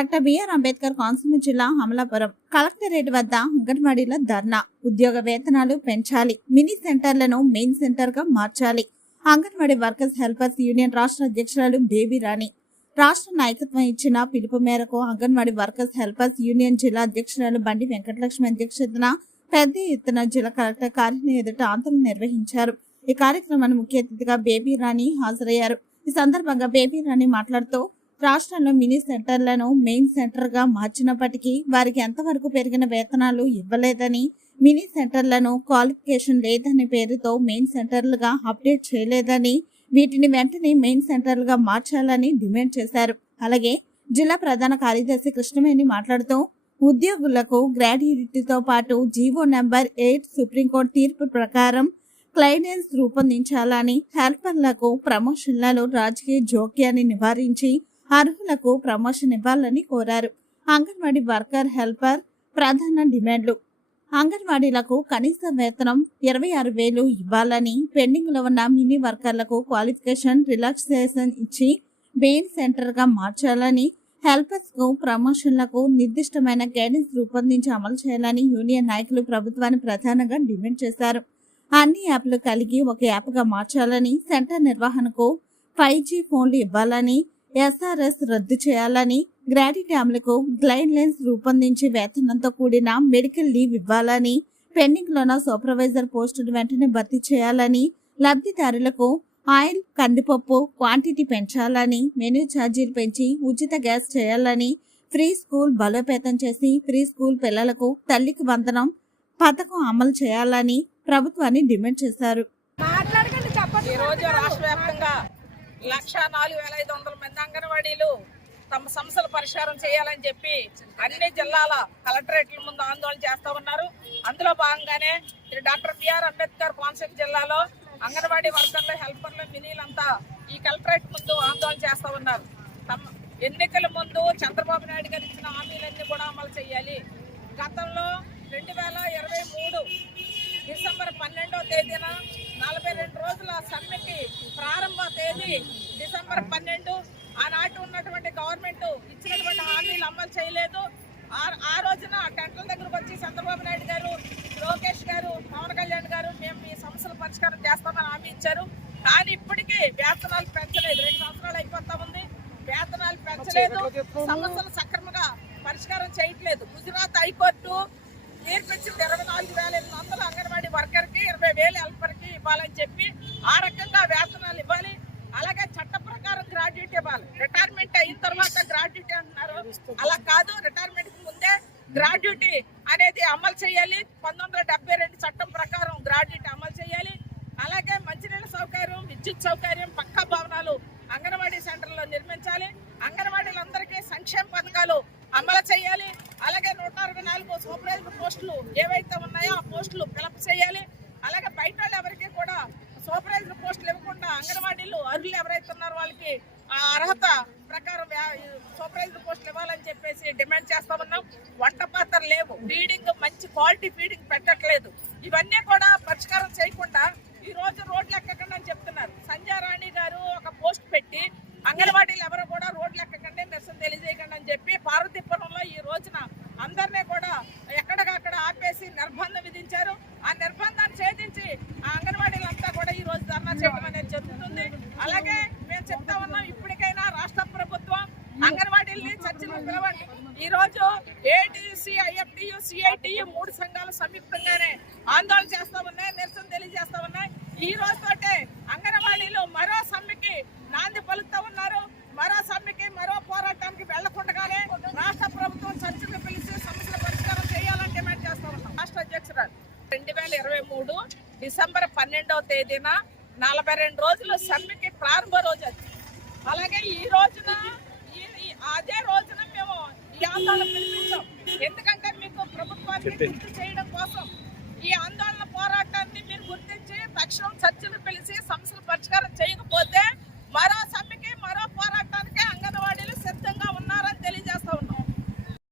Doctor BR Ambedkar Konaseema జిల్లా Amalapuram. Collectorate వద్ద అంగన్వాడీల ధర్నా. ఉద్యోగ వేతనాలు పెంచాలి. మినీ సెంటర్లను మెయిన్ సెంటర్గా మార్చాలి. అంగన్వాడీ వర్కర్స్ హెల్పర్స్ యూనియన్ రాష్ట్ర అధ్యక్షురాలు బేబీ రాణి. రాష్ట్ర నాయకత్వం ఇచ్చిన పిలుపు మేరకు అంగన్వాడీ వర్కర్స్ హెల్పర్స్ యూనియన్ జిల్లా అధ్యక్షురాలు బండి వెంకటలక్ష్మి అధ్యక్షతన పెద్ద ఎత్తున జిల్లా కలెక్టర్ కార్యాలయం ఎదుట ఆందోళన నిర్వహించారు. ఈ కార్యక్రమాన్ని ముఖ్య అతిథిగా బేబీ రాణి హాజరయ్యారు. ఈ సందర్భంగా బేబీ రాణి మాట్లాడుతూ రాష్ట్రంలో మినీ సెంటర్లను మెయిన్ సెంటర్గా మార్చినప్పటికీ వారికి ఎంతవరకు పెరిగిన వేతనాలు ఇవ్వలేదని మినీ సెంటర్లను క్వాలిఫికేషన్ లేదనే పేరుతో మెయిన్ సెంటర్లుగా అప్డేట్ చేయలేదని వీటిని వెంటనే మెయిన్ సెంటర్లుగా మార్చాలని డిమాండ్ చేశారు. అలాగే జిల్లా ప్రధాన కార్యదర్శి కృష్ణవేణి మాట్లాడుతూ ఉద్యోగులకు గ్రాడ్యుయేటీతో పాటు జీవో నెంబర్ ఎయిట్ సుప్రీంకోర్టు తీర్పు ప్రకారం క్లైడెన్స్ రూపొందించాలని హెల్పర్లకు ప్రమోషన్లలో రాజకీయ జోక్యాన్ని నివారించి అర్హులకు ప్రమోషన్ ఇవ్వాలని కోరారు. అంగన్వాడీ వర్కర్ హెల్పర్ ప్రధాన డిమాండ్లు. అంగన్వాడీలకు కనీస వేతనం ఇరవై ఆరు వేలు ఇవ్వాలని పెండింగ్లో ఉన్న మినీ వర్కర్లకు క్వాలిఫికేషన్ రిలాక్సేషన్ ఇచ్చి బెయిల్ సెంటర్గా మార్చాలని హెల్పర్స్కు ప్రమోషన్లకు నిర్దిష్టమైన గైడెన్స్ రూపొందించి అమలు చేయాలని యూనియన్ నాయకులు ప్రభుత్వాన్ని ప్రధానంగా డిమాండ్ చేశారు. అన్ని యాప్లు కలిగి ఒక యాప్గా మార్చాలని సెంటర్ నిర్వహణకు ఫైవ్ జీ ఫోన్లు ఇవ్వాలని ఎస్ఆర్ఎస్ రద్దు చేయాలని గ్రాడ్యుయేట్లకు గైడ్ లైన్స్ రూపొందించి వేతనంతో కూడిన మెడికల్ లీవ్ ఇవ్వాలని పెండింగ్ లోన సూపర్వైజర్ పోస్టులు వెంటనే భర్తీ చేయాలని లబ్ధిదారులకు ఆయిల్ కందిపప్పు క్వాంటిటీ పెంచాలని మెనూ ఛార్జీలు పెంచి ఉచిత గ్యాస్ చేయాలని ఫ్రీ స్కూల్ బలోపేతం చేసి ఫ్రీ స్కూల్ పిల్లలకు తల్లికి వందనం పథకం అమలు చేయాలని ప్రభుత్వాన్ని డిమాండ్ చేశారు. లక్షా లక్ష నాలుగు వేల ఐదు వందల మంది అంగన్వాడీలు తమ సమస్యల పరిష్కారం చేయాలని చెప్పి అన్ని జిల్లాల కలెక్టరేట్ల ముందు ఆందోళన చేస్తూ ఉన్నారు. అందులో భాగంగానే డాక్టర్ బిఆర్ అంబేద్కర్ కోనసీమ జిల్లాలో అంగన్వాడీ వర్కర్లు హెల్పర్లు మినీలంతా ఈ కలెక్టరేట్ ముందు ఆందోళన చేస్తూ ఉన్నారు. తమ ఎన్నికల ముందు చంద్రబాబు నాయుడు గారు ఇచ్చిన హామీలన్నీ కూడా అమలు చేయాలి. గతంలో రెండు వేల ఇరవై మూడు డిసెంబర్ పన్నెండో తేదీన నలభై రెండు రోజుల సమ్మెకి ప్రారంభ తేదీ డిసెంబర్ పన్నెండు ఆనాటి ఉన్నటువంటి గవర్నమెంట్ ఇచ్చినటువంటి హామీలు అమలు చేయలేదు. ఆ- ఆ రోజున టెంట్ల దగ్గరకు వచ్చి చంద్రబాబు నాయుడు గారు లోకేష్ గారు పవన్ కళ్యాణ్ గారు మేము మీ సమస్యల పరిష్కారం చేస్తామని హామీ ఇచ్చారు. కానీ ఇప్పటికీ వేతనాలు పెంచలేదు. రెండు సంవత్సరాలు అయిపోతా ఉంది. వేతనాలు పెంచలేదు. సమస్యలు సక్రమంగా పరిష్కారం చేయట్లేదు. గుజరాత్ హైకోర్టు తీర్పిచ్చింది ఇరవై నాలుగు వేల ఎనిమిది వందలు అంగన్వాడీ వర్కర్కి ఇరవై వేలు హెల్పర్కి ఇవ్వాలని చెప్పి ఆ రకంగా వేతనాలు ఇవ్వాలి. అలాగే చట్ట ప్రకారం రిటైర్మెంట్ అయిన తర్వాత గ్రాడ్యుటీ అంటున్నారు. అలా కాదు రిటైర్మెంట్ ముందే గ్రాడ్యుటీ అనేది అమలు చేయాలి. పంతొమ్మిది వందల రెండు చట్టం ప్రకారం గ్రాడ్యుటీ అమలు చేయాలి. అలాగే మంచినీళ్ళ సౌకర్యం విద్యుత్ సౌకర్యం పక్కా భవనాలు అంగన్వాడీ సెంటర్లో నిర్మించాలి. అంగన్వాడీలందరికీ సంక్షేమ పథకాలు అమలు చేయాలి. అలాగే నూట అరవై నాలుగు సూపర్వైజర్ పోస్టులు ఏవైతే ఉన్నాయో ఆ పోస్టులు ఫిలప్ చేయాలి అలాగే బయట వాళ్ళు ఎవరికి కూడా సూపర్వైజర్ పోస్టులు ఇవ్వకుండా అంగన్వాడీలు అర్హులు ఎవరైతే ఉన్నారో వాళ్ళకి ఆ అర్హత ప్రకారం వ్యా- సూపర్వైజర్ పోస్టులు ఇవ్వాలని చెప్పేసి డిమాండ్ చేస్తా ఉన్నాం. వంట పాత్ర లేవు. ఫీడింగ్ మంచి క్వాలిటీ ఫీడింగ్ పెట్టట్లేదు. ఇవన్నీ కూడా పరిష్కారం చేయకుండా ఈ రోజు రోడ్లు ఎక్కకుండా అని చెప్తున్నారు. సంజయ్ రాణి గారు ఒక పోస్ట్ పెట్టి అంగన్వాడీలు ఎవరు కూడా రోడ్లు ఎక్కకండి నిరసన తెలియజేయకండి అని చెప్పి పార్వతీపురంలో ఈ రోజున అందరినీ కూడా ఎక్కడికక్కడ ఆపేసి నిర్బంధం విధించారు ఆ నిర్బంధాన్ని ఛేదించి ఆ అంగన్వాడీలంతా కూడా ఈ రోజు ధర్నా చేయడం అనేది జరుగుతుంది అలాగే మేము చెప్తా ఉన్నాం ఇప్పటికైనా రాష్ట్ర ప్రభుత్వం అంగన్వాడీల్ని చర్చలు ఈరోజు ఈ ఐఎఫ్టియు సిఐటియు మూడు సంఘాలు సంయుక్తంగానే ఆందోళన చేస్తా ఉన్నాయి నిరసన తెలియజేస్తా ఉన్నాయి. ఈ రోజుతోటే అంగన్వాడీలు మరో సమ్మెకి నాంది పలుకుతా ఉన్నారు. మరో సమ్మెకి మరో పోరాటానికి వెళ్ళకుండగానే రాష్ట్ర ప్రభుత్వం చర్చలు పిలిచి సమస్యల పరిష్కారం చేయాలని డిమాండ్ చేస్తా ఉన్నాం. రాష్ట్ర అధ్యక్షురాలు. రెండు వేల ఇరవై మూడు డిసెంబర్ పన్నెండవ తేదీన నలభై రెండు రోజులు సమ్మెకి ప్రారంభ రోజు అది. అలాగే ఈ రోజున ఈ- ఈ- అదే రోజున మేము ఈ ఆందోళన పిలిపించాం. ఎందుకంటే మీకు ప్రభుత్వాన్ని గుర్తు చేయడం కోసం ఈ ఆందోళన పోరాటాన్ని మీరు గుర్తించి తక్షణం చర్చలు పిలిచి సమస్యలు పరిష్కారం చేయకపోతే మరో